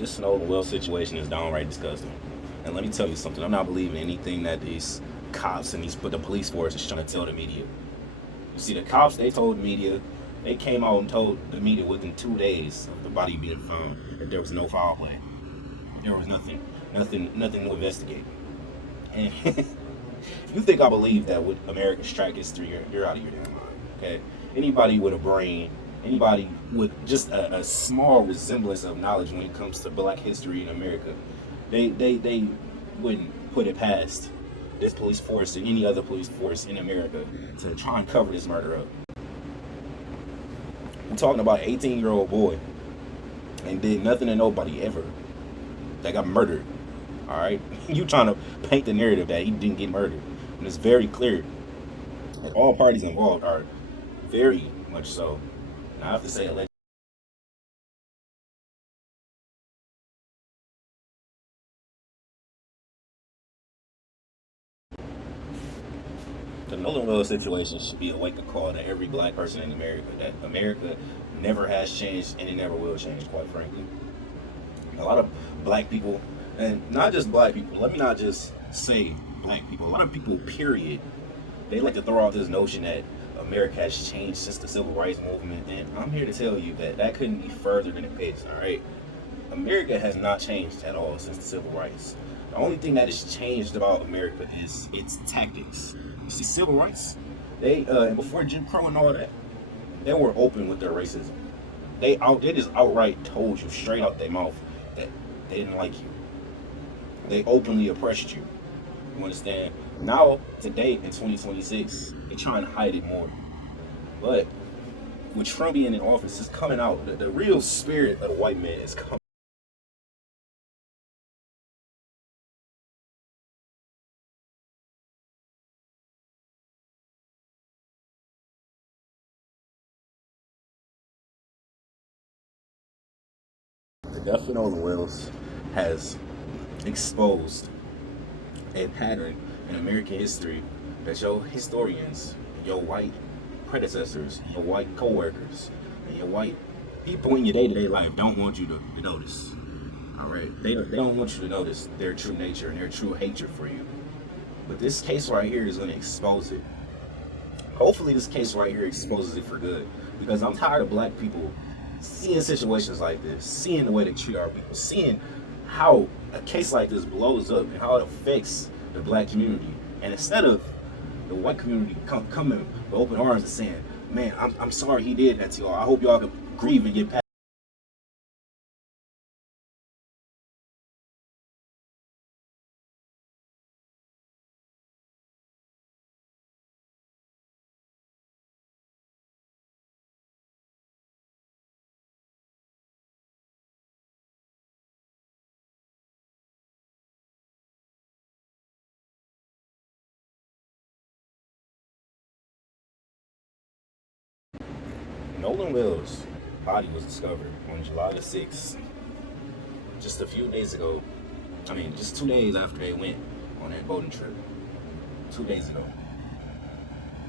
This Nolan situation is downright disgusting. And let me tell you something. I'm not believing anything that these cops and the police force is trying to tell the media. You see, the cops, they told the media, they came out and told the media within 2 days of the body being found that there was no foul play. There was nothing to investigate. And if you think I believe that with America's track history, you're out of your damn mind. Okay? Anybody with a brain, anybody with just a small resemblance of knowledge when it comes to black history in America, they wouldn't put it past this police force and any other police force in America to try and cover this murder up. I'm talking about an 18-year-old boy and did nothing to nobody ever that got murdered. All right, you trying to paint the narrative that he didn't get murdered, and it's very clear that all parties involved are very much so. And I have to say, the Nolan situation should be a wake-up call to every black person in America that America never has changed and it never will change, quite frankly. A lot of black people, and not just black people, let me not just say black people, a lot of people, period, they like to throw out this notion that America has changed since the civil rights movement, and I'm here to tell you that that couldn't be further than the case, all right? America has not changed at all since the civil rights. The only thing that has changed about America is its tactics. You see, civil rights, and before Jim Crow and all that, they were open with their racism. They just outright told you straight out their mouth that they didn't like you. They openly oppressed you. You understand? Now, today in 2026, they're trying to hide it more. But with Trump being in office, it's coming out. The real spirit of the white man is coming. The death of Nolan Wells has exposed a pattern in American history that your historians, your white predecessors, your white co-workers, and your white people in your day-to-day life don't want you to notice. All right, they don't want you to notice their true nature and their true hatred for you. But this case right here is going to expose it. Hopefully, this case right here exposes it for good, because I'm tired of black people seeing situations like this, seeing the way they treat our people, seeing how a case like this blows up and how it affects the black community. And instead of the white community coming with open arms and saying, man, I'm sorry he did that to y'all. I hope y'all can grieve and get past. Nolan Wells' body was discovered on July the 6th, just a few days ago. I mean, just 2 days after they went on that boating trip. 2 days ago.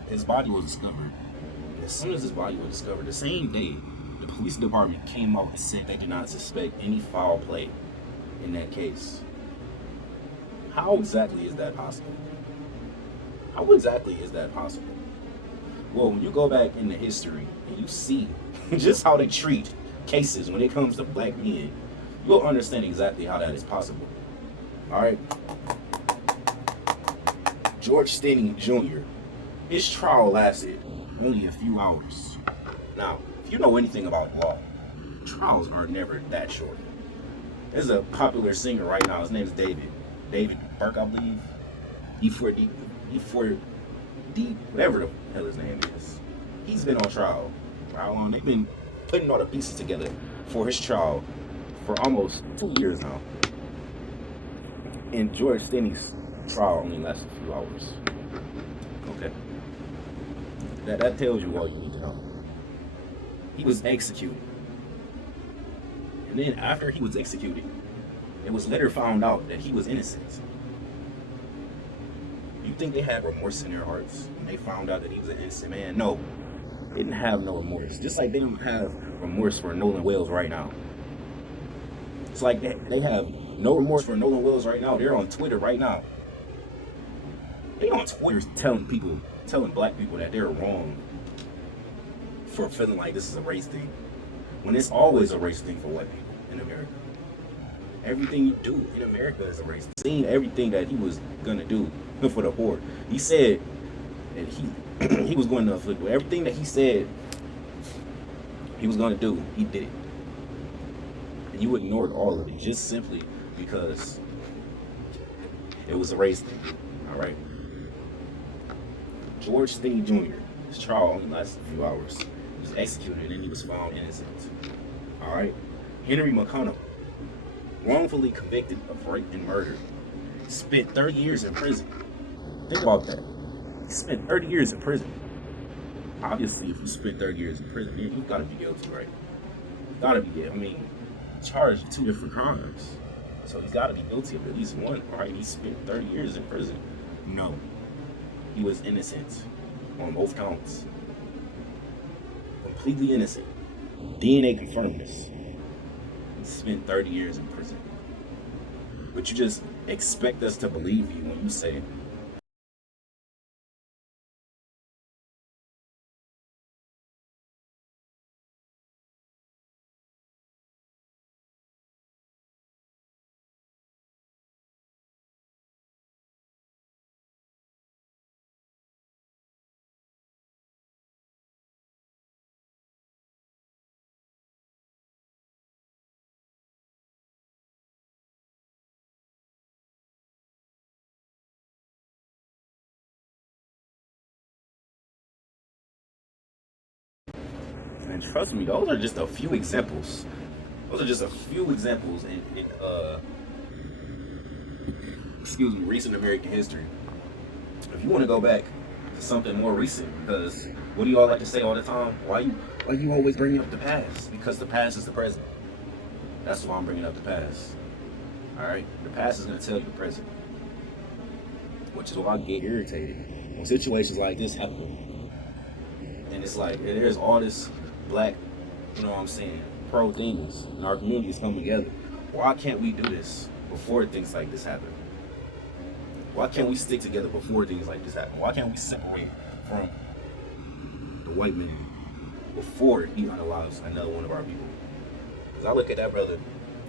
His body was discovered. And as soon as his body was discovered, the same day, the police department came out and said they did not suspect any foul play in that case. How exactly is that possible? How exactly is that possible? Well, when you go back into history and you see just how they treat cases when it comes to black men, you'll understand exactly how that is possible. All right? George Stinney Jr., his trial lasted only a few hours. Now, if you know anything about law, trials are never that short. There's a popular singer right now. His name is David Burke, I believe. E4D, whatever the hell his name is. He's been on trial. How long? They've been putting all the pieces together for his trial for almost 2 years now. And George Stinney's trial only lasted a few hours. Okay. That tells you all you need to know. He was executed. And then after he was executed, it was later found out that he was innocent. You think they had remorse in their hearts when they found out that he was an innocent man? No. They didn't have no remorse. Just like they don't have remorse for Nolan Wells right now. It's like they have no remorse for Nolan Wills right now. They're on Twitter right now. They on Twitter telling black people that they're wrong for feeling like this is a race thing, when it's always a race thing for white people in America. Everything you do in America is a race thing. Seeing everything that he was gonna do for the poor, he said that he was going to afflict everything that he said he was gonna do. He did it, and you ignored all of it just simply because it was a race thing. All right. George Stinney Jr. His trial only lasted a few hours. He was executed and he was found innocent. All right. Henry McConnell, wrongfully convicted of rape and murder, spent 30 years in prison. Think about that. He spent 30 years in prison. Obviously, if you spent 30 years in prison, you gotta be guilty, right? You gotta be guilty. I mean, charged with 2 different crimes. So he's gotta be guilty of at least one. All right, he spent 30 years in prison. No. He was innocent on both counts. Completely innocent. DNA confirmed this. He spent 30 years in prison. But you just expect us to believe you when you say, and trust me, those are just a few examples. Those are just a few examples in excuse me, recent American history. If you want to go back to something more recent, because what do you all like to say all the time? Why you always bringing up the past? Because the past is the present. That's why I'm bringing up the past. All right, the past is gonna tell you the present, which is why I get irritated when situations like this happen. And it's like there's all this black, you know what I'm saying, pro things in our communities come together. Why can't we do this before things like this happen? Why can't we stick together before things like this happen? Why can't we separate from the white man before he unallows another one of our people? Because I look at that brother,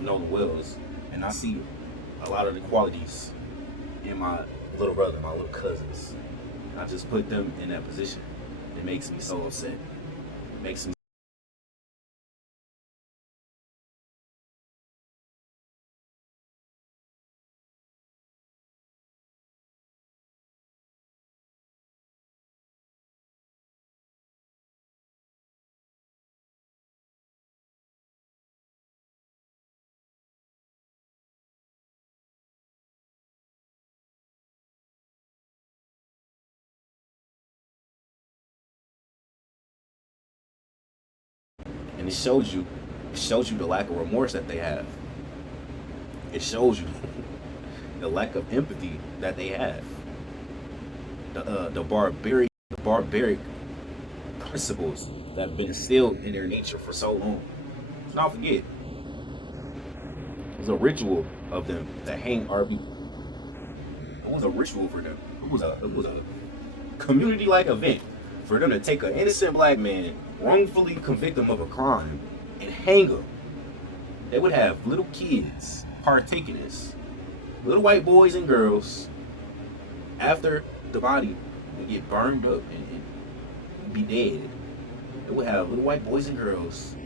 Nolan Wells, and I see a lot of the qualities in my little brother, my little cousins. I just put them in that position. It makes me so upset. It makes me and it shows you the lack of remorse that they have. It shows you the lack of empathy that they have. The barbaric principles that have been instilled in their nature for so long. Let's not forget, it was a ritual of them to hang our people. It was a ritual for them. It was a community-like event for them to take an innocent black man, wrongfully convict him of a crime, and hang him. They would have little kids partake in this. Little white boys and girls, after the body would get burned up and be dead, they would have little white boys and girls